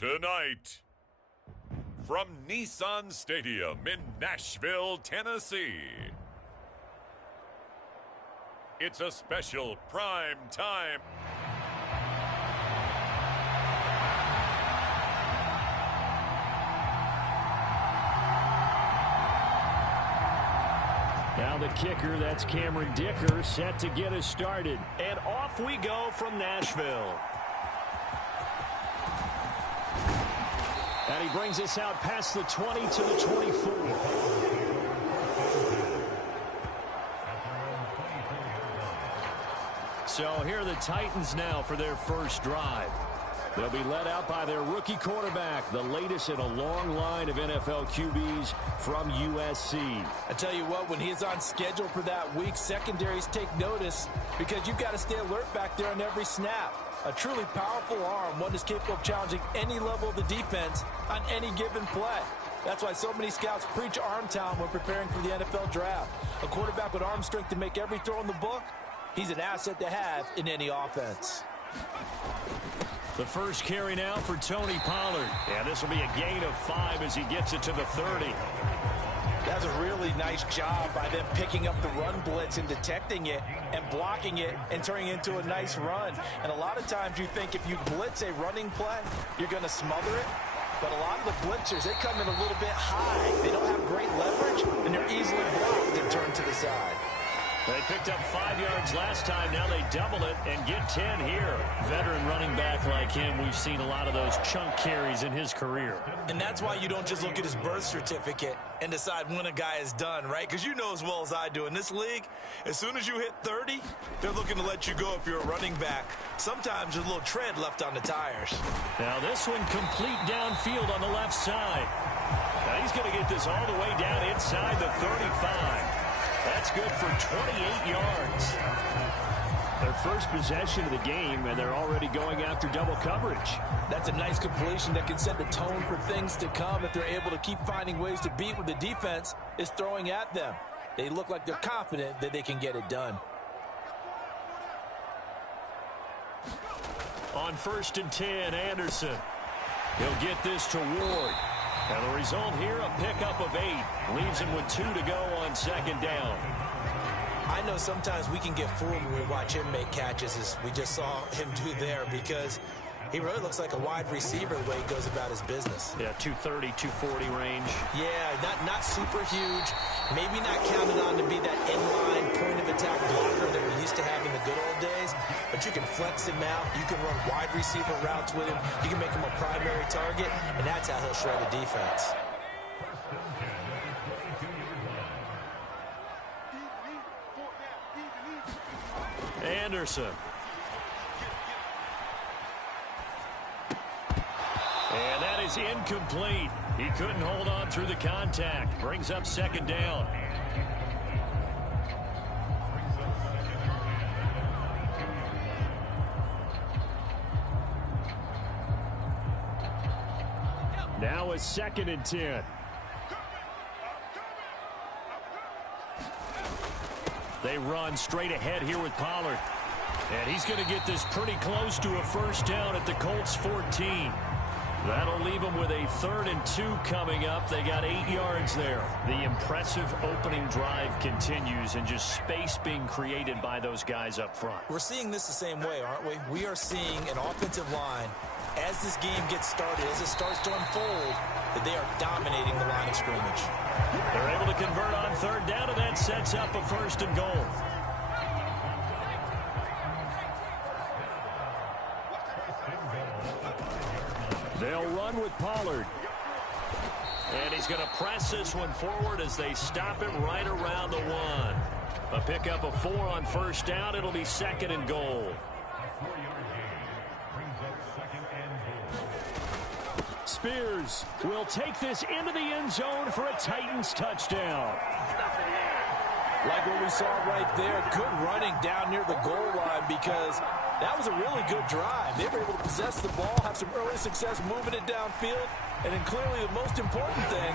Tonight, from Nissan Stadium in Nashville, Tennessee, it's a special prime time. Now the kicker, that's Cameron Dicker, set to get us started. And off we go from Nashville. And he brings us out past the 20 to the 24. So here are the Titans now for their first drive. They'll be led out by their rookie quarterback, the latest in a long line of NFL QBs from USC. I tell you what, when he's on schedule for that week, secondaries take notice because you've got to stay alert back there on every snap. A truly powerful arm, one that's capable of challenging any level of the defense on any given play. That's why so many scouts preach arm talent when preparing for the NFL draft. A quarterback with arm strength to make every throw in the book, he's an asset to have in any offense. The first carry now for Tony Pollard. And this will be a gain of 5 as he gets it to the 30. That's a really nice job by them picking up the run blitz and detecting it and blocking it and turning it into a nice run. And a lot of times you think if you blitz a running play, you're going to smother it. But a lot of the blitzers, they come in a little bit high. They don't have great leverage, and they're easily blocked and turned to the side. They picked up 5 yards last time. Now they double it and get 10 here. Veteran running back like him, we've seen a lot of those chunk carries in his career. And that's why you don't just look at his birth certificate and decide when a guy is done, right? Because you know as well as I do, in this league, as soon as you hit 30, they're looking to let you go if you're a running back. Sometimes there's a little tread left on the tires. Now this one complete downfield on the left side. Now he's going to get this all the way down inside the 35. That's good for 28 yards. Their first possession of the game, and they're already going after double coverage. That's a nice completion that can set the tone for things to come if they're able to keep finding ways to beat what the defense is throwing at them. They look like they're confident that they can get it done. On 1st and 10, Anderson. He'll get this to Ward. And the result here, a pickup of 8. Leaves him with 2 to go on 2nd down. I know sometimes we can get fooled when we watch him make catches, as we just saw him do there, because he really looks like a wide receiver the way he goes about his business. Yeah, 230, 240 range. Yeah, not super huge. Maybe not counted on to be that inline point-of-attack blocker that we used to have in the good old days, but you can flex him out. You can run wide receiver routes with him. You can make him a primary target, and that's how he'll shred a defense. Anderson. And that is incomplete. He couldn't hold on through the contact. Brings up 2nd down. Now a 2nd and 10. They run straight ahead here with Pollard. And he's going to get this pretty close to a 1st down at the Colts 14. That'll leave them with a 3rd and 2 coming up. They got 8 yards there. The impressive opening drive continues, and just space being created by those guys up front. We're seeing this the same way, aren't we? We are seeing an offensive line, as this game gets started, as it starts to unfold, that they are dominating the line of scrimmage. They're able to convert on 3rd down, and that sets up a 1st and goal. They'll run with Pollard. And he's going to press this one forward as they stop him right around the 1. A pickup of 4 on 1st down. It'll be 2nd and goal. Spears will take this into the end zone for a Titans touchdown. Like what we saw right there, good running down near the goal line, because that was a really good drive. They were able to possess the ball, have some early success moving it downfield, and then clearly the most important thing,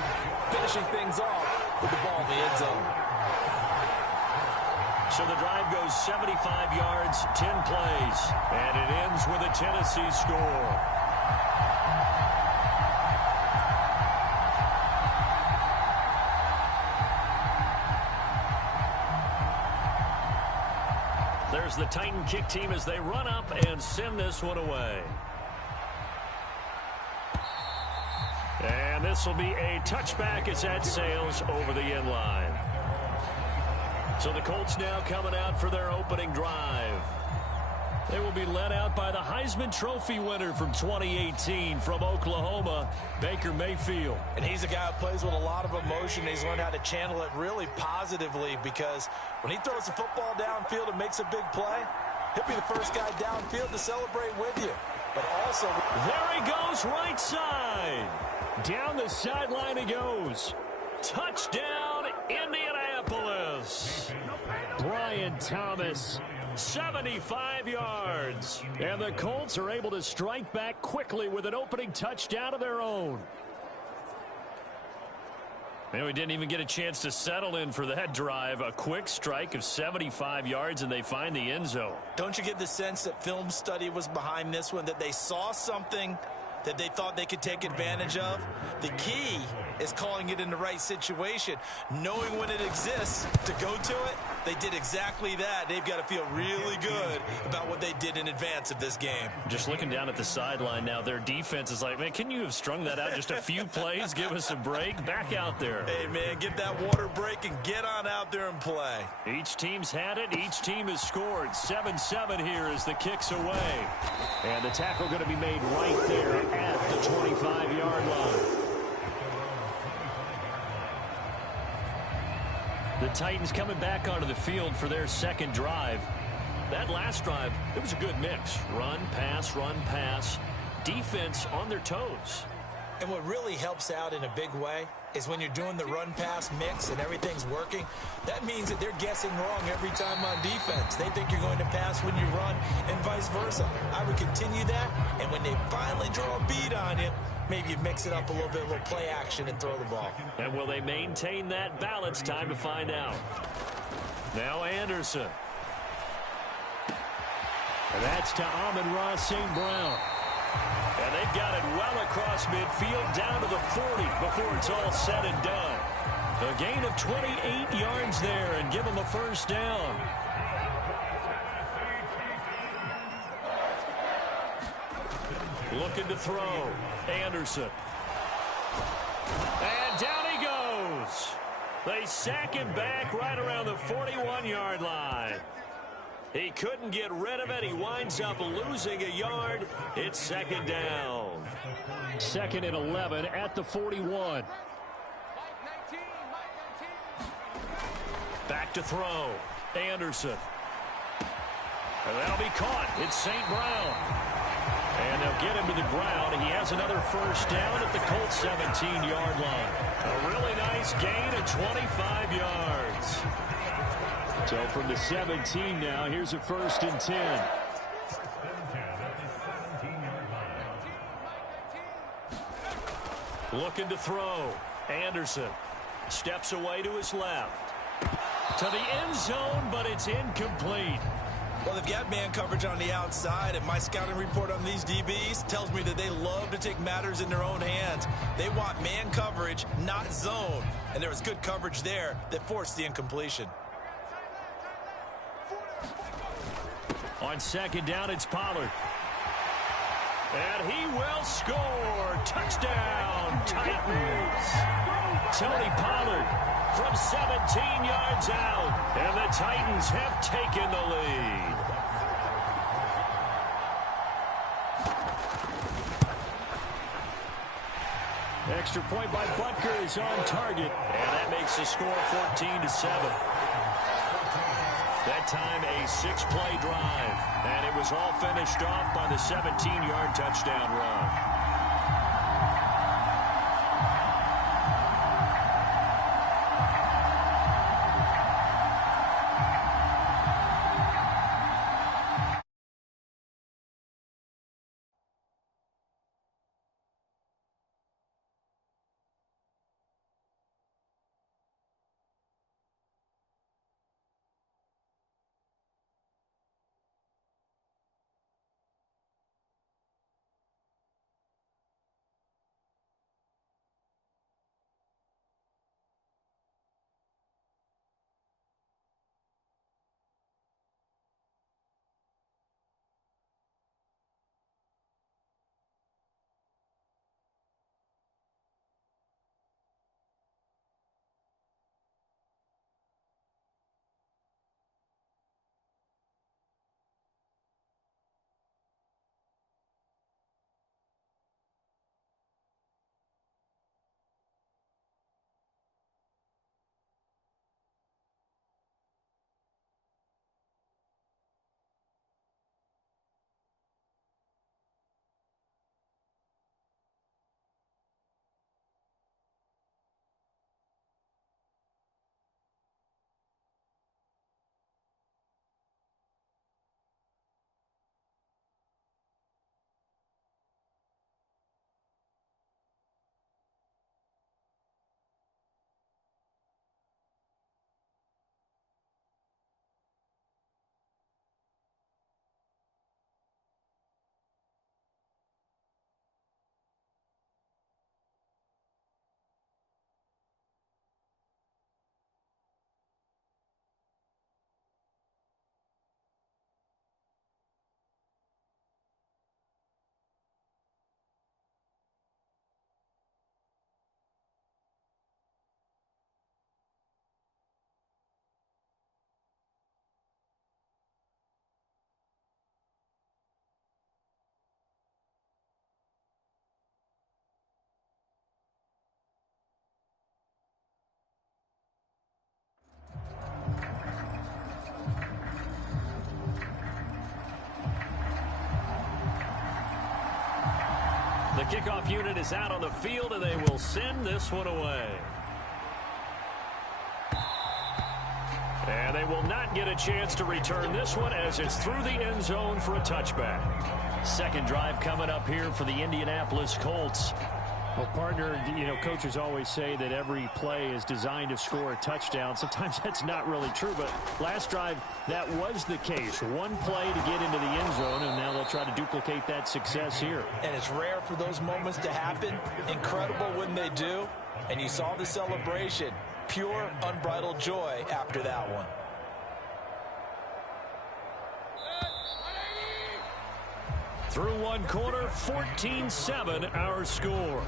finishing things off with the ball in the end zone. So the drive goes 75 yards, 10 plays, and it ends with a Tennessee score. There's the Titan kick team as they run up and send this one away. And this will be a touchback as that sails over the end line. So the Colts now coming out for their opening drive. They will be led out by the Heisman Trophy winner from 2018 from Oklahoma, Baker Mayfield. And he's a guy who plays with a lot of emotion. He's learned how to channel it really positively, because when he throws the football downfield and makes a big play, he'll be the first guy downfield to celebrate with you. But also, there he goes, right side. Down the sideline he goes. Touchdown, Indianapolis. Brian Thomas, 75 yards. And the Colts are able to strike back quickly with an opening touchdown of their own. And we didn't even get a chance to settle in for that drive. A quick strike of 75 yards, and they find the end zone. Don't you get the sense that film study was behind this one, that they saw something that they thought they could take advantage of? The key is calling it in the right situation, knowing when it exists to go to it. They did exactly that. They've got to feel really good about what they did in advance of this game. Just looking down at the sideline now, their defense is like, man, can you have strung that out just a few plays? Give us a break. Back out there. Hey, man, get that water break and get on out there and play. Each team's had it. Each team has scored. 7-7 here as the kick's away. And the tackle going to be made right there at the 25-yard line. The Titans coming back onto the field for their second drive. That last drive, it was a good mix. Run, pass, defense on their toes. And what really helps out in a big way is when you're doing the run-pass mix and everything's working, that means that they're guessing wrong every time on defense. They think you're going to pass when you run and vice versa. I would continue that, and when they finally draw a beat on you, maybe you mix it up a little bit, a little play action, and throw the ball. And will they maintain that balance? Time to find out. Now Anderson. And that's to Amon-Ra St. Brown. And they've got it well across midfield down to the 40 before it's all said and done. A gain of 28 yards there and give them a first down. Looking to throw. Anderson. And down he goes. They sack him back right around the 41-yard line. He couldn't get rid of it. He winds up losing a yard. It's second down. Second and 11 at the 41. Back to throw. Anderson. And that'll be caught. It's St. Brown. And they'll get him to the ground. He has another first down at the Colts 17-yard line. A really nice gain of 25 yards. So from the 17 now, here's a 1st and 10. Looking to throw. Anderson steps away to his left. To the end zone, but it's incomplete. Well, they've got man coverage on the outside, and my scouting report on these DBs tells me that they love to take matters in their own hands. They want man coverage, not zone. And there was good coverage there that forced the incompletion. On second down, it's Pollard. And he will score. Touchdown, Titans. Tony Pollard from 17 yards out. And the Titans have taken the lead. Extra point by Butker is on target. And that makes the score 14-7. That time a 6-play drive. And it was all finished off by the 17-yard touchdown run. kickoff unit is out on the field, and they will send this one away. And they will not get a chance to return this one as it's through the end zone for a touchback. Second drive coming up here for the Indianapolis Colts. Well, partner, coaches always say that every play is designed to score a touchdown. Sometimes that's not really true, but last drive, that was the case. One play to get into the end zone, and now they'll try to duplicate that success here. And it's rare for those moments to happen. Incredible when they do. And you saw the celebration. Pure, unbridled joy after that one. Through one quarter, 14-7 our score.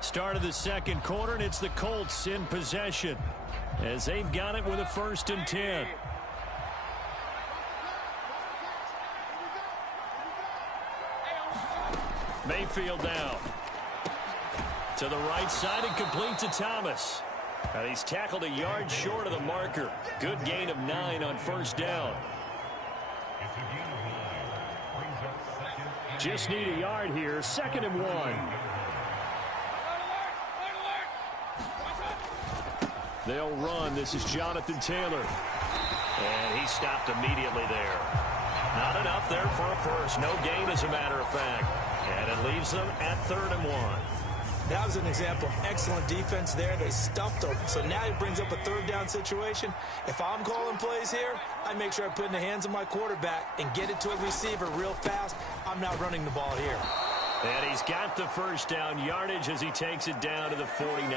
Start of the second quarter, and it's the Colts in possession as they've got it with a 1st and 10. Mayfield down. To the right side and complete to Thomas. And he's tackled a yard short of the marker. Good gain of 9 on 1st down. Just need a yard here. 2nd and 1. They'll run. This is Jonathan Taylor. And he stopped immediately there. Not enough there for a first. No gain, as a matter of fact. And it leaves them at 3rd and 1. That was an example of excellent defense there. They stuffed them. So now he brings up a 3rd down situation. If I'm calling plays here, I make sure I put it in the hands of my quarterback and get it to a receiver real fast. I'm not running the ball here. And he's got the 1st down yardage as he takes it down to the 49.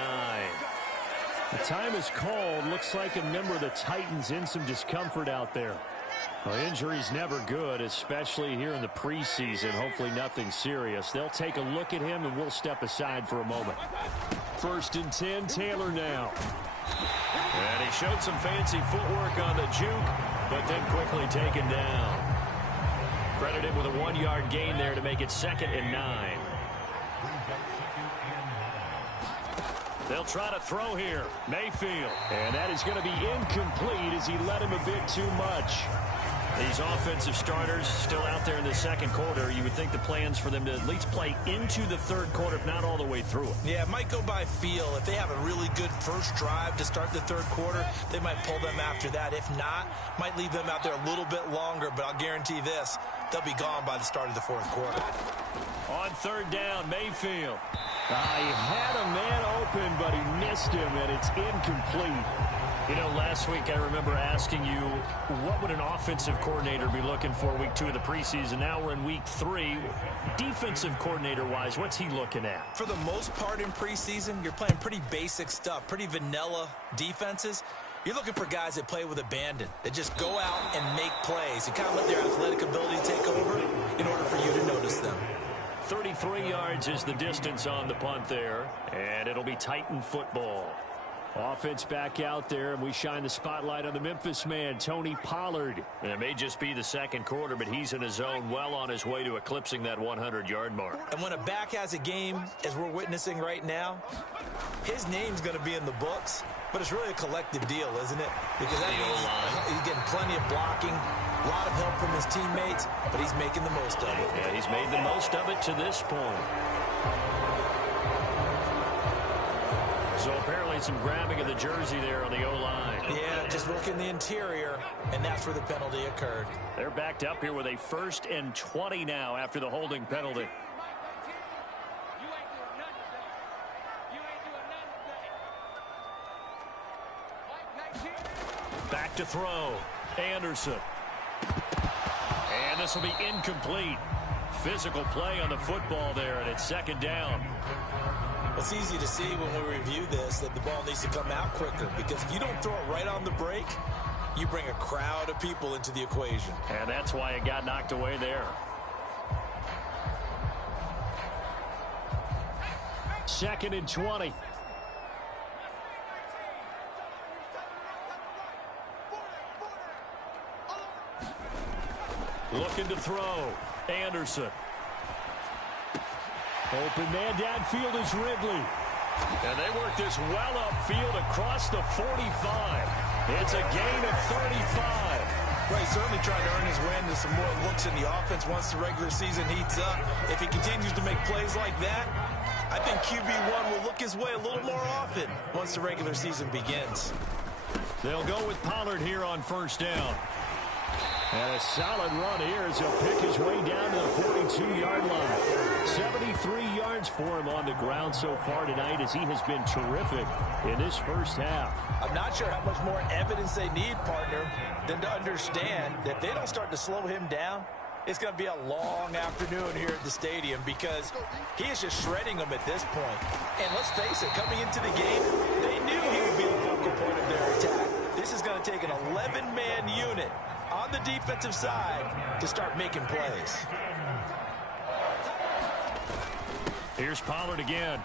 The time is called. Looks like a member of the Titans in some discomfort out there. Well, injury's never good, especially here in the preseason. Hopefully nothing serious. They'll take a look at him, and we'll step aside for a moment. 1st and 10, Taylor now. And he showed some fancy footwork on the juke, but then quickly taken down. Credited with a 1-yard gain there to make it 2nd and 9. They'll try to throw here. Mayfield. And that is going to be incomplete as he led him a bit too much. These offensive starters still out there in the second quarter. You would think the plan's for them to at least play into the 3rd quarter, if not all the way through it. Yeah, it might go by feel. If they have a really good first drive to start the 3rd quarter, they might pull them after that. If not, might leave them out there a little bit longer, but I'll guarantee this, they'll be gone by the start of the 4th quarter. On 3rd down, Mayfield. He had a man open, but he missed him, and it's incomplete. You know, last week I remember asking you, what would an offensive coordinator be looking for week 2 of the preseason? Now we're in week 3. Defensive coordinator-wise, what's he looking at? For the most part in preseason, you're playing pretty basic stuff, pretty vanilla defenses. You're looking for guys that play with abandon, that just go out and make plays. You kind of let their athletic ability take over in order for you to notice them. 33 yards is the distance on the punt there, and it'll be Titan football. Offense back out there, and we shine the spotlight on the Memphis man, Tony Pollard. And it may just be the second quarter, but he's in his zone, well on his way to eclipsing that 100-yard mark. And when a back has a game, as we're witnessing right now, his name's going to be in the books, but it's really a collective deal, isn't it? Because that means he's getting plenty of blocking, a lot of help from his teammates, but he's making the most of it. Yeah, he's made the most of it to this point. So apparently some grabbing of the jersey there on the O-line. Yeah, just working the interior, and that's where the penalty occurred. They're backed up here with a 1st and 20 now after the holding penalty. Back to throw. Anderson. And this will be incomplete. Physical play on the football there, and it's 2nd down. It's easy to see when we review this that the ball needs to come out quicker, because if you don't throw it right on the break, you bring a crowd of people into the equation. And that's why it got knocked away there. 2nd and 20. Looking to throw. Anderson. Open man downfield is Ridley. And they work this well upfield across the 45. It's a gain of 35. Well, he's certainly trying to earn his way into some more looks in the offense once the regular season heats up. If he continues to make plays like that, I think QB1 will look his way a little more often once the regular season begins. They'll go with Pollard here on first down. And a solid run here as he'll pick his way down to the 42-yard line. 73 yards for him on the ground so far tonight as he has been terrific in this first half. I'm not sure how much more evidence they need, partner, than to understand that if they don't start to slow him down, it's going to be a long afternoon here at the stadium because he is just shredding them at this point. And let's face it, coming into the game, they knew he would be the focal point of their attack. This is going to take an 11-man unit on the defensive side to start making plays. Here's Pollard again.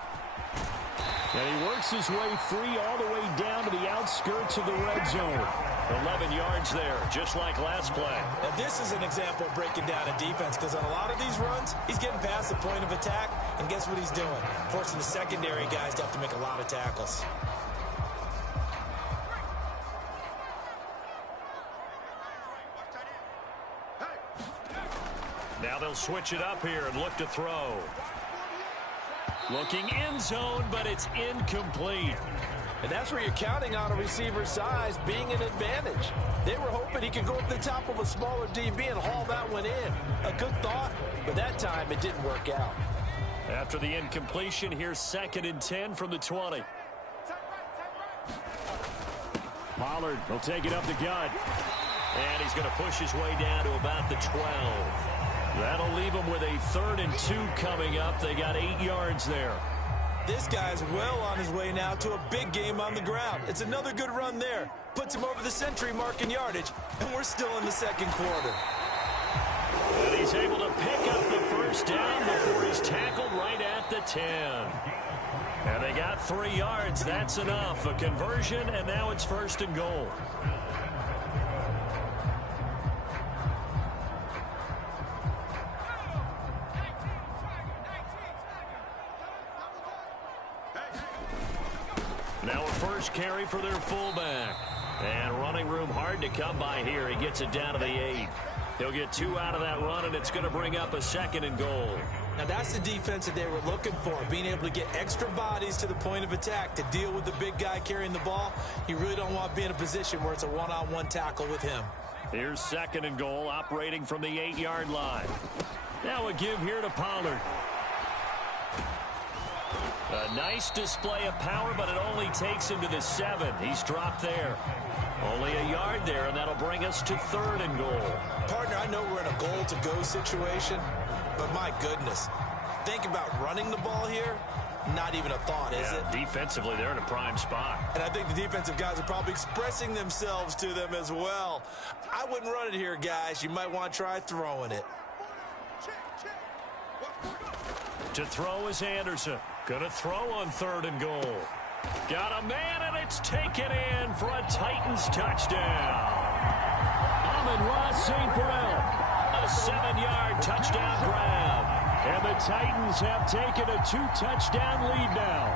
And he works his way free all the way down to the outskirts of the red zone. 11 yards there, just like last play. Now this is an example of breaking down a defense because on a lot of these runs, he's getting past the point of attack, and guess what he's doing? Forcing the secondary guys to have to make a lot of tackles. Now they'll switch it up here and look to throw. Looking end zone, but it's incomplete. And that's where you're counting on a receiver's size being an advantage. They were hoping he could go up the top of a smaller DB and haul that one in. A good thought, but that time it didn't work out. After the incompletion, here's 2nd and 10 from the 20. Pollard will take it up the gut. And he's going to push his way down to about the 12. That'll leave him with a 3rd and 2 coming up. They got 8 yards there. This guy's well on his way now to a big game on the ground. It's another good run there. Puts him over the century mark in yardage, and we're still in the second quarter. And he's able to pick up the first down before he's tackled right at the 10. And they got 3 yards. That's enough. A conversion, and now it's 1st and goal. Now a first carry for their fullback. And running room hard to come by here. He gets it down to the 8. He'll get 2 out of that run, and it's going to bring up a 2nd and goal. Now that's the defense that they were looking for, being able to get extra bodies to the point of attack to deal with the big guy carrying the ball. You really don't want to be in a position where it's a one-on-one tackle with him. Here's 2nd and goal, operating from the 8-yard line. Now a give here to Pollard. A nice display of power, but it only takes him to the 7. He's dropped there. Only a yard there, and that'll bring us to 3rd and goal. Partner, I know we're in a goal-to-go situation, but my goodness, think about running the ball here. Not even a thought, is it? Defensively, they're in a prime spot. And I think the defensive guys are probably expressing themselves to them as well. I wouldn't run it here, guys. You might want to try throwing it. To throw is Anderson. Going to throw on 3rd and goal. Got a man, and it's taken in for a Titans touchdown. Amon-Ra St. Brown. A 7-yard touchdown grab. And the Titans have taken a 2-touchdown lead now.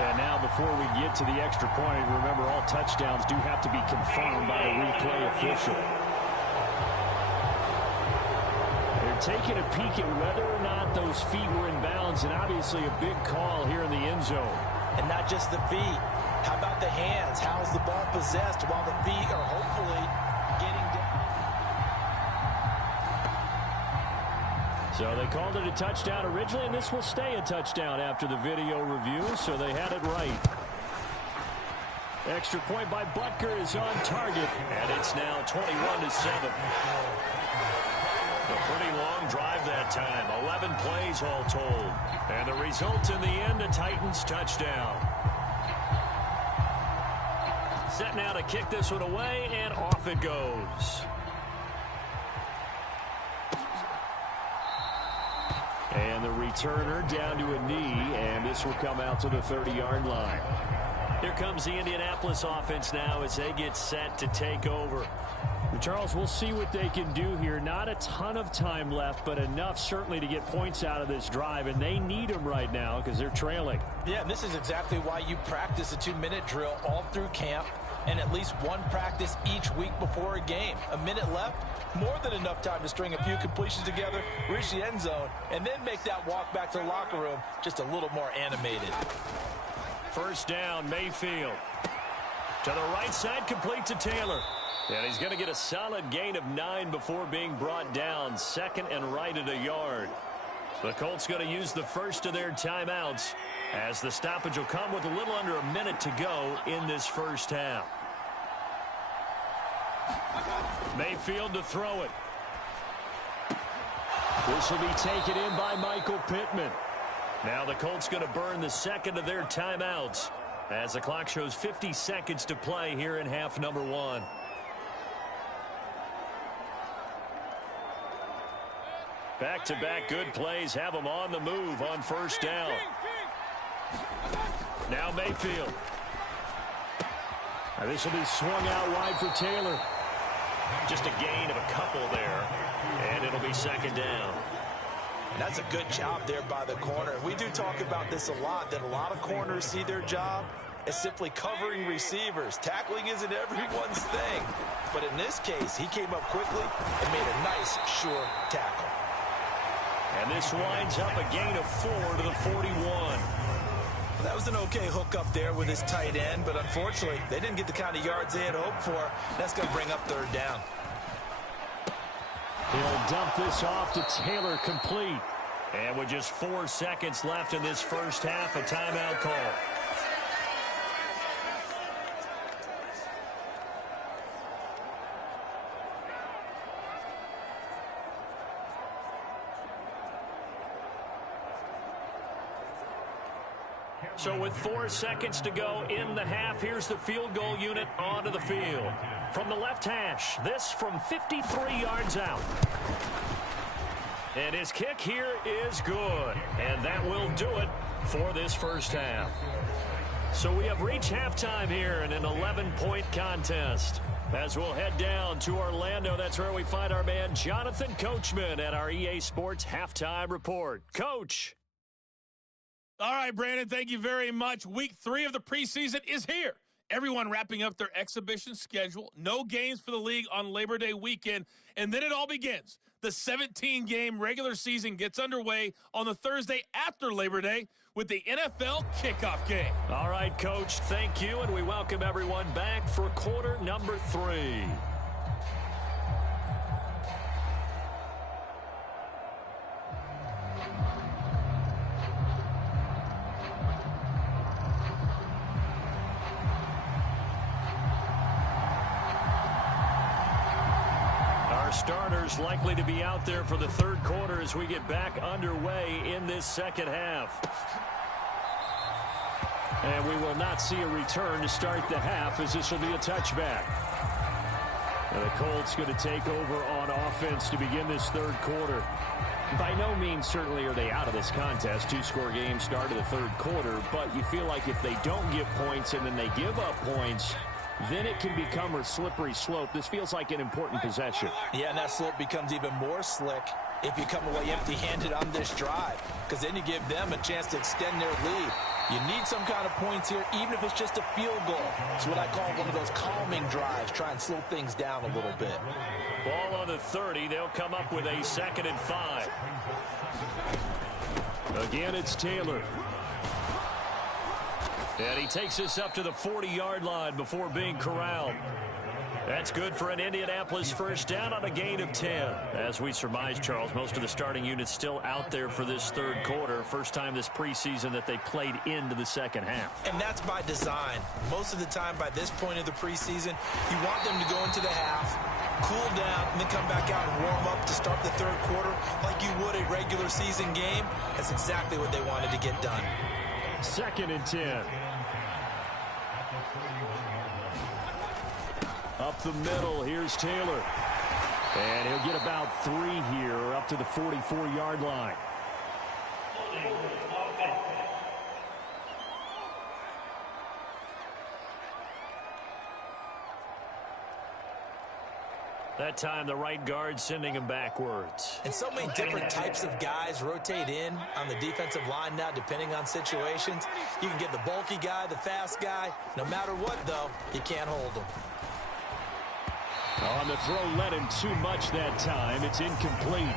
And now before we get to the extra point, remember all touchdowns do have to be confirmed by a replay official. Taking a peek at whether or not those feet were in bounds, and obviously a big call here in the end zone. And not just the feet. How about the hands? How's the ball possessed while the feet are hopefully getting down? So they called it a touchdown originally, and this will stay a touchdown after the video review, so they had it right. Extra point by Butker is on target, and it's now 21-7. A pretty long drive that time. 11 plays all told. And the result in the end, a Titans touchdown. Set now to kick this one away, and off it goes. And the returner down to a knee, and this will come out to the 30-yard line. Here comes the Indianapolis offense now as they get set to take over. Charles, we'll see what they can do here. Not a ton of time left, but enough certainly to get points out of this drive, and they need them right now because they're trailing. Yeah, and this is exactly why you practice a 2-minute drill all through camp. and at least one practice each week before a game. A minute left, more than enough time to string a few completions together, reach the end zone, and then make that walk back to the locker room just a little more animated. First down, Mayfield. To the right side, complete to Taylor. And he's going to get a solid gain of 9 before being brought down. Second and right at a yard. The Colts going to use the first of their timeouts as the stoppage will come with a little under a minute to go in this first half. Mayfield to throw it. This will be taken in by Michael Pittman. Now the Colts going to burn the second of their timeouts as the clock shows 50 seconds to play here in half number 1. Back-to-back good plays have them on the move on first down. Now Mayfield. Now this will be swung out wide for Taylor. Just a gain of a couple there, and it'll be second down. And that's a good job there by the corner. We do talk about this a lot, that a lot of corners see their job as simply covering receivers. Tackling isn't everyone's thing. But in this case, he came up quickly and made a nice, sure tackle. And this winds up a gain of 4 to the 41. That was an okay hook up there with his tight end, but unfortunately, they didn't get the kind of yards they had hoped for. That's going to bring up third down. He'll dump this off to Taylor, complete. And with just 4 seconds left in this first half, a timeout call. So with 4 seconds to go in the half, here's the field goal unit onto the field. From the left hash, this from 53 yards out. And his kick here is good. And that will do it for this first half. So we have reached halftime here in an 11-point contest. As we'll head down to Orlando, that's where we find our man Jonathan Coachman at our EA Sports Halftime Report. Coach. All right, Brandon, thank you very much. Week 3 of the preseason is here. Everyone wrapping up their exhibition schedule. No games for the league on Labor Day weekend. And then it all begins. The 17-game regular season gets underway on the Thursday after Labor Day with the NFL kickoff game. All right, Coach, thank you. And we welcome everyone back for quarter number 3. Starters likely to be out there for the third quarter as we get back underway in this second half. And we will not see a return to start the half, as this will be a touchback. And the Colts going to take over on offense to begin this third quarter. By no means certainly are they out of this contest. 2-score game start of the third quarter, but you feel like if they don't get points and then they give up points, then it can become a slippery slope. This feels like an important possession. Yeah, and that slope becomes even more slick if you come away empty-handed on this drive, because then you give them a chance to extend their lead. You need some kind of points here, even if it's just a field goal. It's what I call one of those calming drives. Try and slow things down a little bit. Ball on the 30. They'll come up with a 2nd and 5. Again, it's Taylor. And he takes this up to the 40-yard line before being corralled. That's good for an Indianapolis first down on a gain of 10. As we surmise, Charles, most of the starting units still out there for this third quarter. First time this preseason that they played into the second half. And that's by design. Most of the time by this point of the preseason, you want them to go into the half, cool down, and then come back out and warm up to start the third quarter like you would a regular season game. That's exactly what they wanted to get done. 2nd and 10. Up the middle, here's Taylor. And he'll get about 3 here, up to the 44-yard line. That time, the right guard sending him backwards. And so many different types of guys rotate in on the defensive line now, depending on situations. You can get the bulky guy, the fast guy. No matter what, though, you can't hold them. On the throw, led him too much that time. It's incomplete.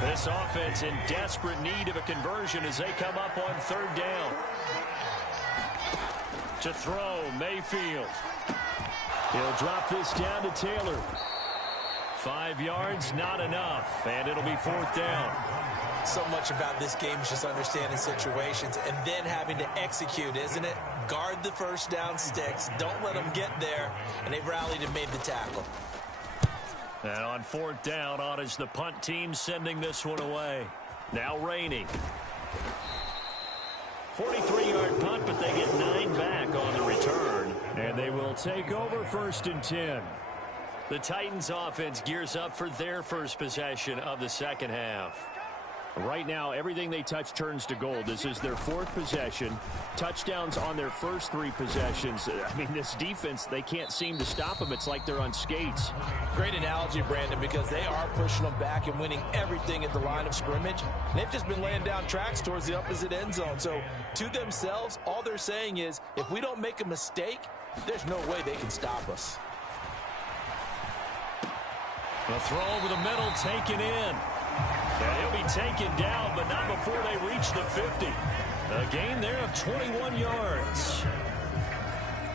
This offense in desperate need of a conversion as they come up on third down. To throw, Mayfield. He'll drop this down to Taylor. 5 yards, not enough, and it'll be fourth down. So much about this game is just understanding situations and then having to execute, isn't it? Guard the first down sticks. Don't let them get there, and they've rallied and made the tackle. And on fourth down, on is the punt team sending this one away. Now Rainey. 43-yard punt, but they get 9 back on the return. And they will take over first and 10. The Titans offense gears up for their first possession of the second half. Right now, everything they touch turns to gold. This is their 4th possession. Touchdowns on their first 3 possessions. I mean, this defense, they can't seem to stop them. It's like they're on skates. Great analogy, Brandon, because they are pushing them back and winning everything at the line of scrimmage. And they've just been laying down tracks towards the opposite end zone. So, to themselves, all they're saying is, if we don't make a mistake, there's no way they can stop us. The throw over the middle, taken in. And he'll be taken down, but not before they reach the 50. A gain there of 21 yards.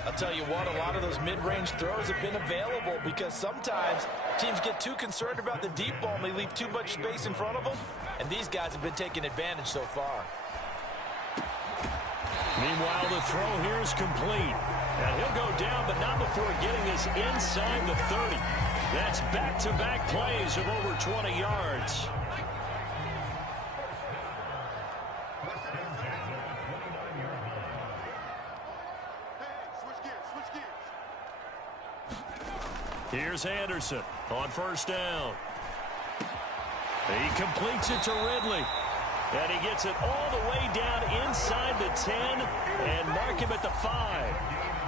I'll tell you what, a lot of those mid-range throws have been available because sometimes teams get too concerned about the deep ball and they leave too much space in front of them. And these guys have been taking advantage so far. Meanwhile, the throw here is complete. And he'll go down, but not before getting this inside the 30. That's back-to-back plays of over 20 yards. Here's Anderson on first down. He completes it to Ridley. And he gets it all the way down inside the 10 and mark him at the 5.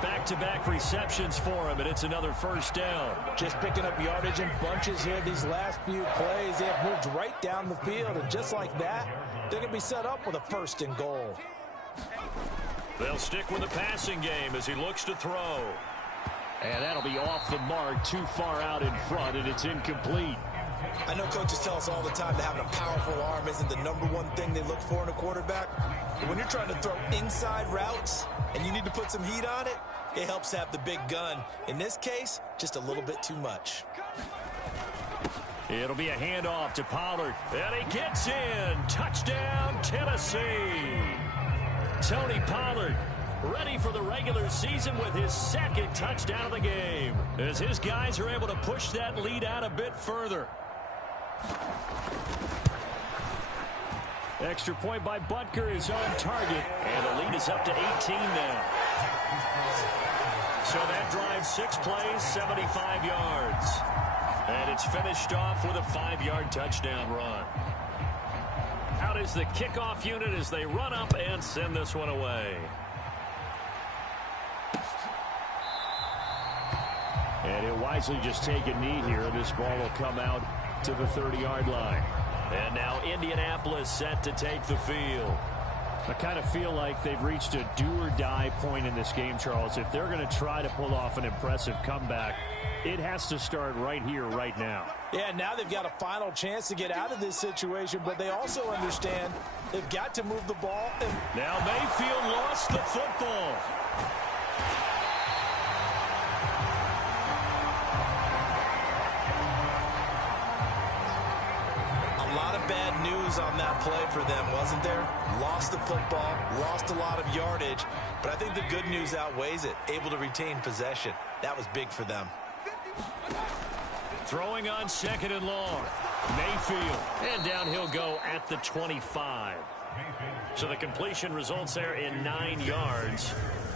Back-to-back receptions for him, and it's another first down. Just picking up yardage in bunches here these last few plays. They have moved right down the field, and just like that, they're going to be set up with a first and goal. They'll stick with the passing game as he looks to throw. And that'll be off the mark, too far out in front, and it's incomplete. I know coaches tell us all the time that having a powerful arm isn't the #1 thing they look for in a quarterback. But when you're trying to throw inside routes and you need to put some heat on it, it helps have the big gun. In this case, just a little bit too much. It'll be a handoff to Pollard. And he gets in. Touchdown, Tennessee. Tony Pollard ready for the regular season with his 2nd touchdown of the game, as his guys are able to push that lead out a bit further. Extra point by Butker is on target, and the lead is up to 18 now. So that drive, 6 plays, 75 yards. And it's finished off with a 5-yard touchdown run. Out is the kickoff unit as they run up and send this one away. And he'll wisely just take a knee here. This ball will come out to the 30-yard line. And now Indianapolis set to take the field. I kind of feel like they've reached a do-or-die point in this game, Charles. If they're going to try to pull off an impressive comeback, it has to start right here, right now. Yeah, now they've got a final chance to get out of this situation, but they also understand they've got to move the ball. Now Mayfield lost the football. Bad news on that play for them, wasn't there? Lost the football, lost a lot of yardage, but I think the good news outweighs it. Able to retain possession. That was big for them. Throwing on 2nd and long. Mayfield. And down he'll go at the 25. So the completion results there in 9 yards.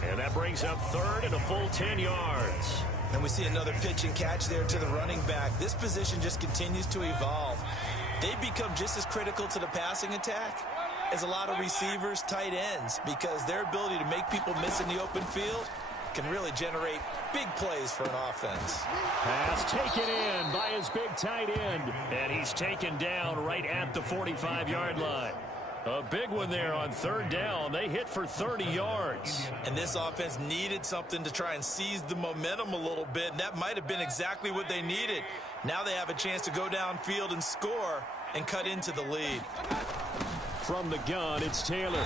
And that brings up 3rd and a full 10 yards. And we see another pitch and catch there to the running back. This position just continues to evolve. They become just as critical to the passing attack as a lot of receivers, tight ends, because their ability to make people miss in the open field can really generate big plays for an offense. Pass taken in by his big tight end. And he's taken down right at the 45-yard line. A big one there on third down. They hit for 30 yards. And this offense needed something to try and seize the momentum a little bit, and that might have been exactly what they needed. Now they have a chance to go downfield and score and cut into the lead. From the gun, it's Taylor.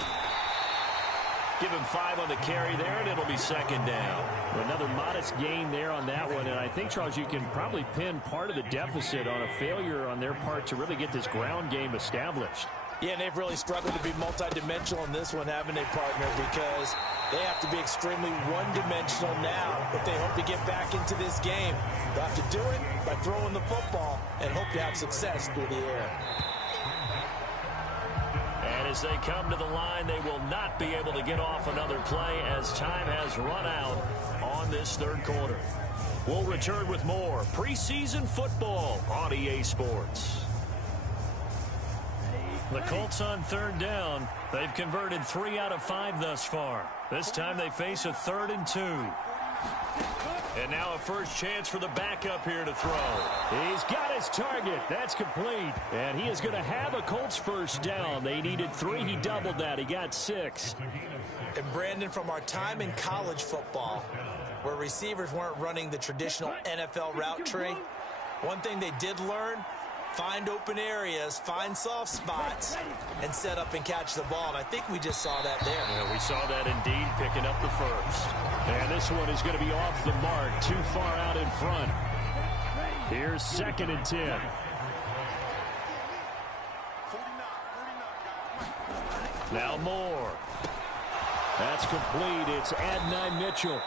Give him 5 on the carry there, and it'll be second down. Another modest gain there on that one, and I think, Charles, you can probably pin part of the deficit on a failure on their part to really get this ground game established. Yeah, and they've really struggled to be multidimensional in this one, haven't they, partner? Because they have to be extremely one-dimensional now if they hope to get back into this game. They'll have to do it by throwing the football and hope to have success through the air. And as they come to the line, they will not be able to get off another play as time has run out on this third quarter. We'll return with more preseason football on EA Sports. The Colts on third down. They've converted 3 out of 5 thus far. This time they face a 3rd and 2. And now a first chance for the backup here to throw. He's got his target. That's complete. And he is going to have a Colts first down. They needed 3. He doubled that. He got 6. And Brandon, from our time in college football, where receivers weren't running the traditional NFL route tree, one thing they did learn: find open areas, find soft spots, and set up and catch the ball. And I think we just saw that there. Yeah, we saw that indeed, picking up the first. And this one is going to be off the mark, too far out in front. Here's 2nd and 10. Now Moore. That's complete. It's Adonai Mitchell.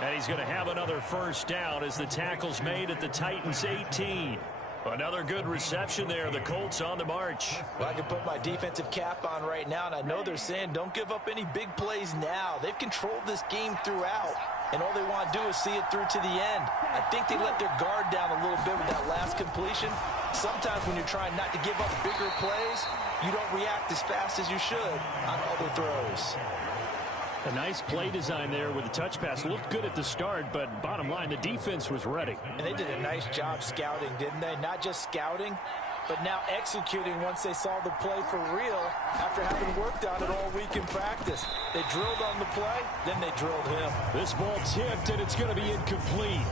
And he's going to have another first down as the tackle's made at the Titans' 18. Another good reception there. The Colts on the march. Well, I can put my defensive cap on right now, and I know they're saying don't give up any big plays now. They've controlled this game throughout, and all they want to do is see it through to the end. I think they let their guard down a little bit with that last completion. Sometimes when you're trying not to give up bigger plays, you don't react as fast as you should on other throws. A nice play design there with the touch pass. Looked good at the start, but bottom line, the defense was ready. And they did a nice job scouting, didn't they? Not just scouting, but now executing once they saw the play for real after having worked on it all week in practice. They drilled on the play, then they drilled him. This ball tipped, and it's going to be incomplete.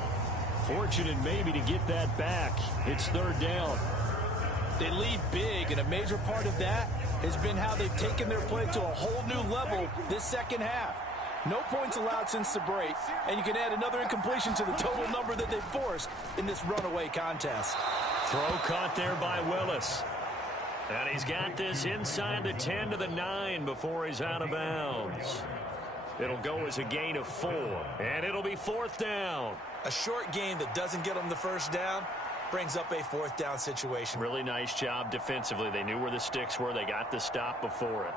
Fortunate maybe to get that back. It's 3rd down. They lead big, and a major part of that has been how they've taken their play to a whole new level this second half. No points allowed since the break, and you can add another incompletion to the total number that they've forced in this runaway contest. Throw caught there by Willis. And he's got this inside the 10 to the 9 before he's out of bounds. It'll go as a gain of 4, and it'll be 4th down. A short gain that doesn't get them the first down brings up a 4th down situation. Really nice job defensively. They knew where the sticks were. They got the stop before it.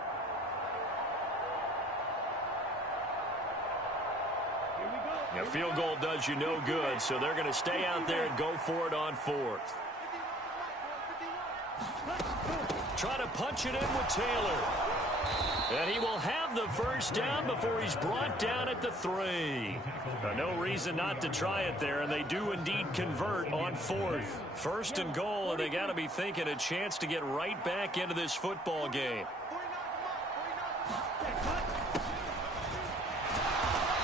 A field goal does you no good, so they're going to stay out there and go for it on 4th. Try to punch it in with Taylor. And he will have the first down before he's brought down at the 3. No reason not to try it there, and they do indeed convert on 4th. 1st and goal, and they got to be thinking a chance to get right back into this football game.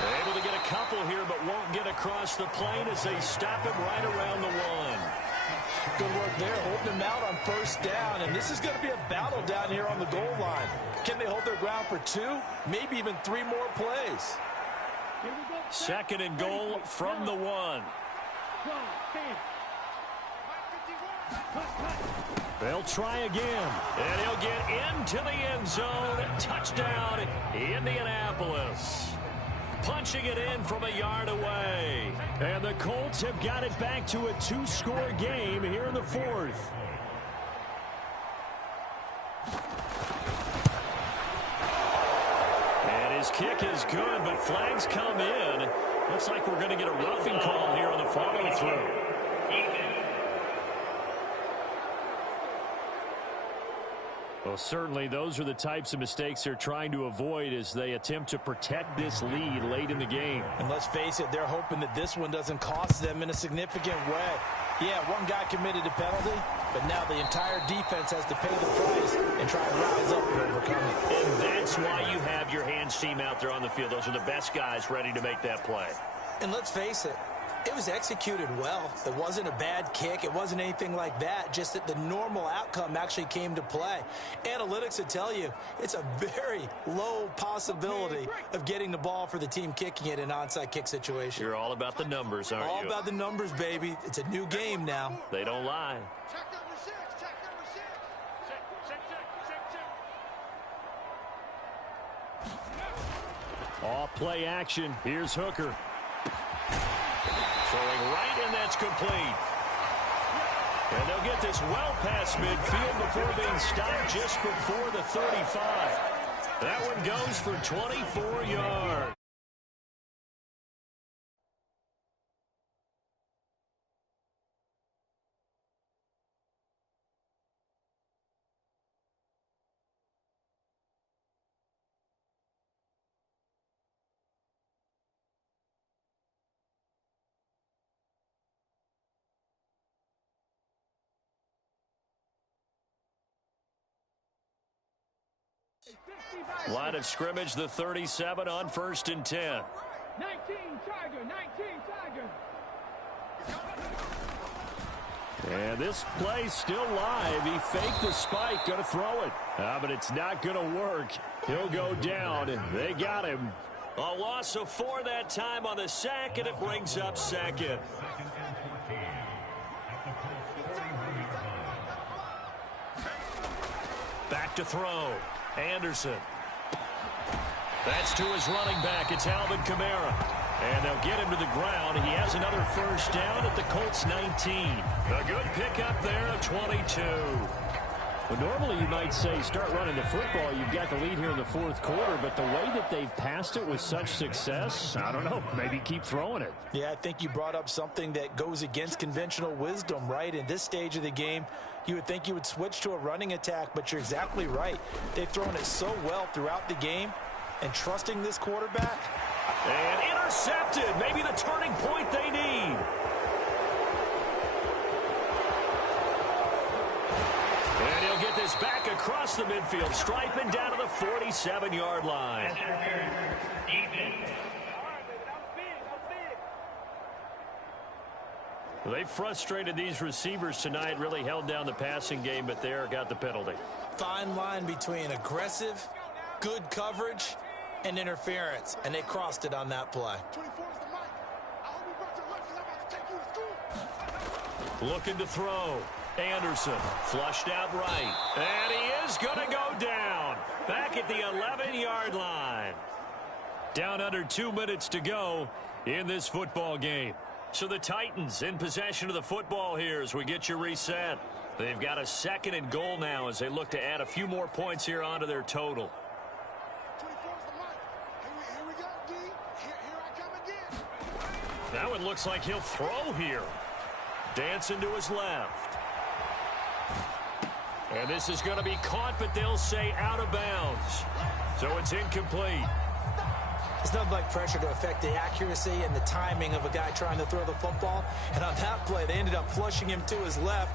They're able to get a couple here, but won't get across the plane as they stop him right around the 1. Good work there, holding him out on 1st down, and this is going to be a battle down here on the goal line. Can they hold their ground for 2, maybe even 3 more plays? 2nd and goal from the 1. They'll try again. And he'll get into the end zone. Touchdown, Indianapolis. Punching it in from a yard away. And the Colts have got it back to a 2-score game here in the 4th. And his kick is good, but flags come in. Looks like we're going to get a roughing call here on the follow-through. Well, certainly those are the types of mistakes they're trying to avoid as they attempt to protect this lead late in the game. And let's face it, they're hoping that this one doesn't cost them in a significant way. Yeah, one guy committed a penalty, but now the entire defense has to pay the price and try to rise up and overcome it. And that's why you have your hands team out there on the field. Those are the best guys ready to make that play. And let's face it, it was executed well. It wasn't a bad kick. It wasn't anything like that. Just that the normal outcome actually came to play. Analytics would tell you it's a very low possibility of getting the ball for the team kicking it in an onside kick situation. You're all about the numbers, aren't you? All about the numbers, baby. It's a new game now. They don't lie. Check number 6. Check number 6. Off play action. Here's Hooker. Throwing right, and that's complete. And they'll get this well past midfield before being stopped just before the 35. That one goes for 24 yards. Line of scrimmage, the 37 on 1st and 10. 19 Tiger, 19 Tiger. And this play's still live. He faked the spike, going to throw it. But it's not going to work. He'll go down. They got him. A loss of 4 that time on the sack, and it brings up second. Back to throw. Anderson. That's to his running back. It's Alvin Kamara. And they'll get him to the ground. He has another first down at the Colts 19. A good pickup there of 22. Well, normally you might say start running the football. You've got the lead here in the 4th quarter, but the way that they've passed it with such success, I don't know, maybe keep throwing it. Yeah, I think you brought up something that goes against conventional wisdom, right? In this stage of the game, you would think you would switch to a running attack, but you're exactly right. They've thrown it so well throughout the game, and trusting this quarterback. And intercepted. Maybe the turning point they need. And he'll get this back across the midfield, striping down to the 47-yard line. They frustrated these receivers tonight, really held down the passing game, but there got the penalty. Fine line between aggressive, good coverage, and interference, and they crossed it on that play. 24 is the mic. I hope you brought your lunch because I'm about to take you to school. Looking to throw. Anderson flushed out right. And he is going to go down. Back at the 11-yard line. Down under 2 minutes to go in this football game. So the Titans in possession of the football here as we get you reset. They've got a 2nd and goal now as they look to add a few more points here onto their total. 24 is the mic. Here we go, D. Here I come again. That one looks like he'll throw here. Dancing to his left. And this is going to be caught, but they'll say out of bounds. So it's incomplete. It's nothing like pressure to affect the accuracy and the timing of a guy trying to throw the football. And on that play, they ended up flushing him to his left,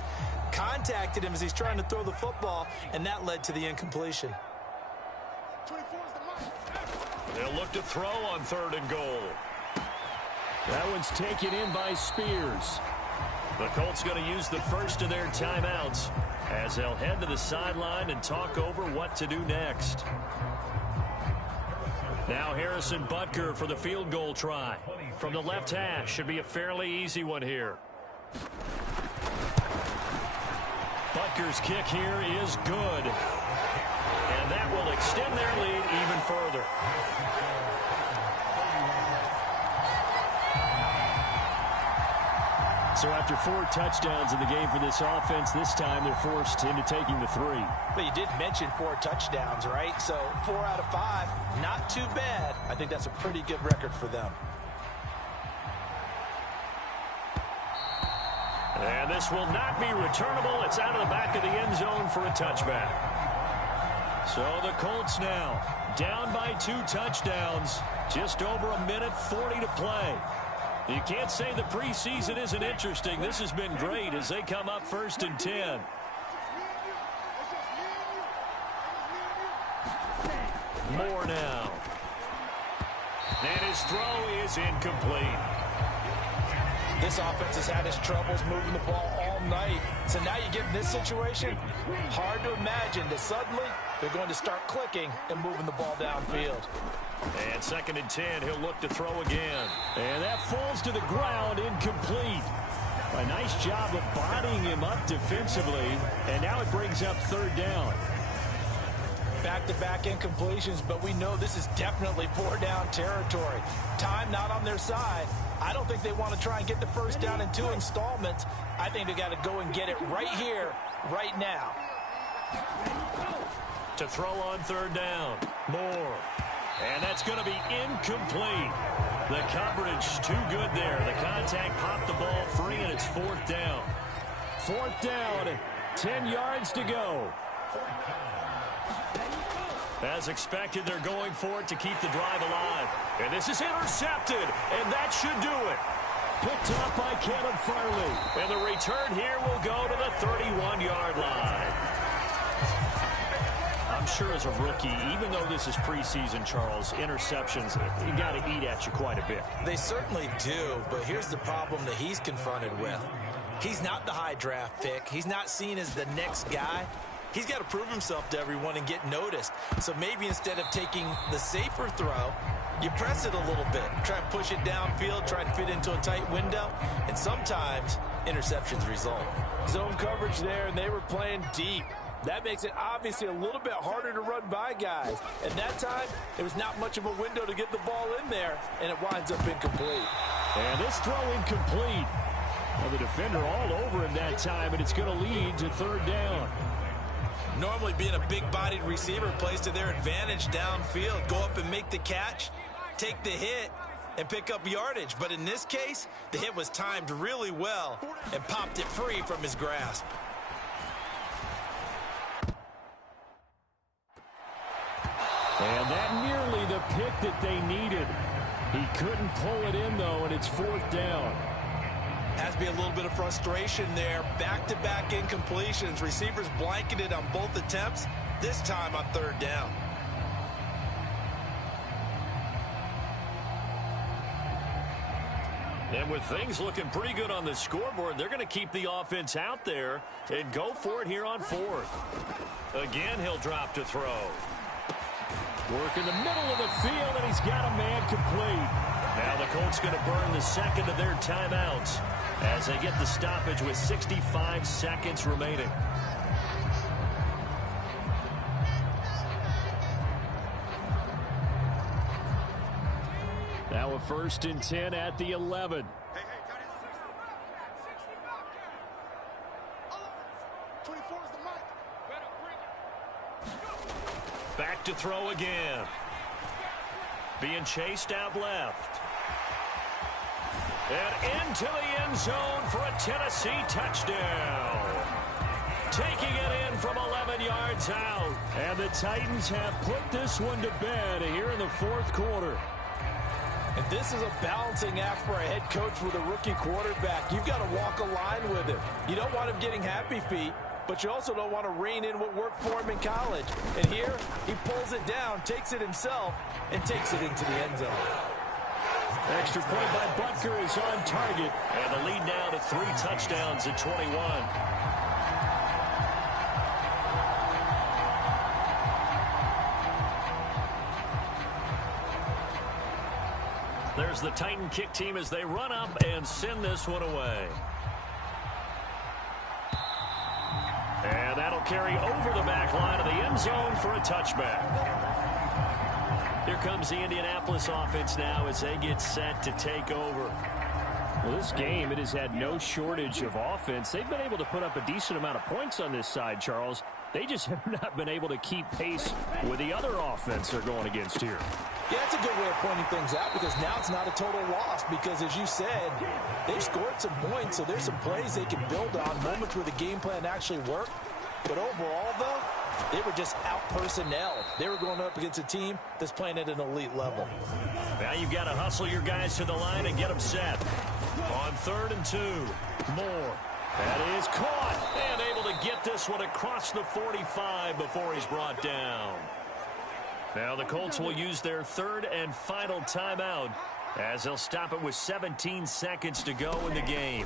contacted him as he's trying to throw the football, and that led to the incompletion. 24 is the mic. They'll look to throw on 3rd and goal. That one's taken in by Spears. The Colts going to use the first of their timeouts as they'll head to the sideline and talk over what to do next. Now Harrison Butker for the field goal try. From the left hash, should be a fairly easy one here. Butker's kick here is good. And that will extend their lead even further. So after 4 touchdowns in the game for this offense, this time they're forced into taking the 3. But you did mention 4 touchdowns, right? So 4 out of 5, not too bad. I think that's a pretty good record for them. And this will not be returnable. It's out of the back of the end zone for a touchback. So the Colts now down by 2 touchdowns. Just over a minute 40 to play. You can't say the preseason isn't interesting. This has been great as they come up 1st and 10. Moore now. And his throw is incomplete. This offense has had its troubles moving the ball all night. So now you get in this situation, hard to imagine that suddenly they're going to start clicking and moving the ball downfield. And 2nd and 10, he'll look to throw again. And that falls to the ground, incomplete. A nice job of bodying him up defensively, and now it brings up 3rd down. Back-to-back incompletions, but we know this is definitely 4-down territory. Time not on their side. I don't think they want to try and get the 1st down in 2 installments. I think they got to go and get it right here, right now. To throw on 3rd down, Moore. And that's going to be incomplete. The coverage too good there. The contact popped the ball free, and it's 4th down. 4th down, 10 yards to go. As expected, they're going for it to keep the drive alive. And this is intercepted, and that should do it. Picked up by Kevin Farley. And the return here will go to the 31-yard line. I'm sure as a rookie, even though this is preseason, Charles, interceptions, you got to eat at you quite a bit. They certainly do, but here's the problem that he's confronted with. He's not the high draft pick. He's not seen as the next guy. He's got to prove himself to everyone and get noticed. So maybe instead of taking the safer throw, you press it a little bit. Try and push it downfield, try and fit into a tight window. And sometimes interceptions result. Zone coverage there, and they were playing deep. That makes it obviously a little bit harder to run by guys. At that time, there was not much of a window to get the ball in there, and it winds up incomplete. And this throw incomplete. Well, the defender all over him that time, and it's going to lead to 3rd down. Normally being a big-bodied receiver plays to their advantage downfield. Go up and make the catch, take the hit, and pick up yardage. But in this case, the hit was timed really well and popped it free from his grasp. And that nearly the pick that they needed. He couldn't pull it in, though, and it's 4th down. Has to be a little bit of frustration there. Back-to-back incompletions. Receivers blanketed on both attempts, this time on 3rd down. And with things looking pretty good on the scoreboard, they're going to keep the offense out there and go for it here on 4th. Again, he'll drop to throw. Work in the middle of the field, and he's got a man complete. Now the Colts going to burn the 2nd of their timeouts as they get the stoppage with 65 seconds remaining. Now a 1st and 10 at the 11. Back to throw again. Being chased out left. And into the end zone for a Tennessee touchdown. Taking it in from 11 yards out. And the Titans have put this one to bed here in the 4th quarter. And this is a balancing act for a head coach with a rookie quarterback. You've got to walk a line with him. You don't want him getting happy feet, but you also don't want to rein in what worked for him in college. And here, he pulls it down, takes it himself, and takes it into the end zone. Extra point by Butker is on target. And the lead now to 3 touchdowns at 21. There's the Titan kick team as they run up and send this one away. And that'll carry over the back line of the end zone for a touchback. Here comes the Indianapolis offense now as they get set to take over. Well, this game, it has had no shortage of offense. They've been able to put up a decent amount of points on this side, Charles. They just have not been able to keep pace with the other offense they're going against here. Yeah, that's a good way of pointing things out because now it's not a total loss because, as you said, they've scored some points, so there's some plays they can build on, moments where the game plan actually worked. But overall, though, They were just out-personnel. They were going up against a team that's playing at an elite level. Now you've got to hustle your guys to the line and get them set. On 3rd and 2, Moore. That is caught and able to get this one across the 45 before he's brought down. Now the Colts will use their 3rd and final timeout as they'll stop it with 17 seconds to go in the game.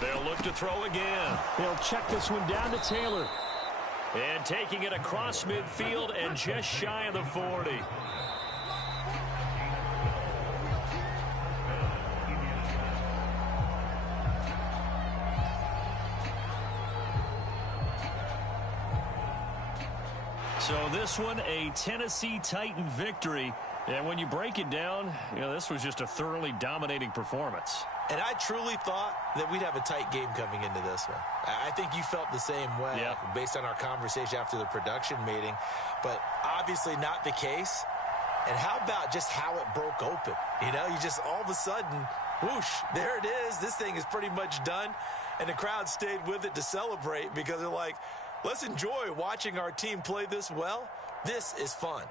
They'll look to throw again. They'll check this one down to Taylor. And taking it across midfield and just shy of the 40. So this one, a Tennessee Titan victory. And when you break it down, this was just a thoroughly dominating performance. And I truly thought that we'd have a tight game coming into this one. I think you felt the same way based on our conversation after the production meeting, but obviously not the case. And how about just how it broke open? You just all of a sudden, whoosh, there it is. This thing is pretty much done. And the crowd stayed with it to celebrate because they're like, let's enjoy watching our team play this well. This is fun.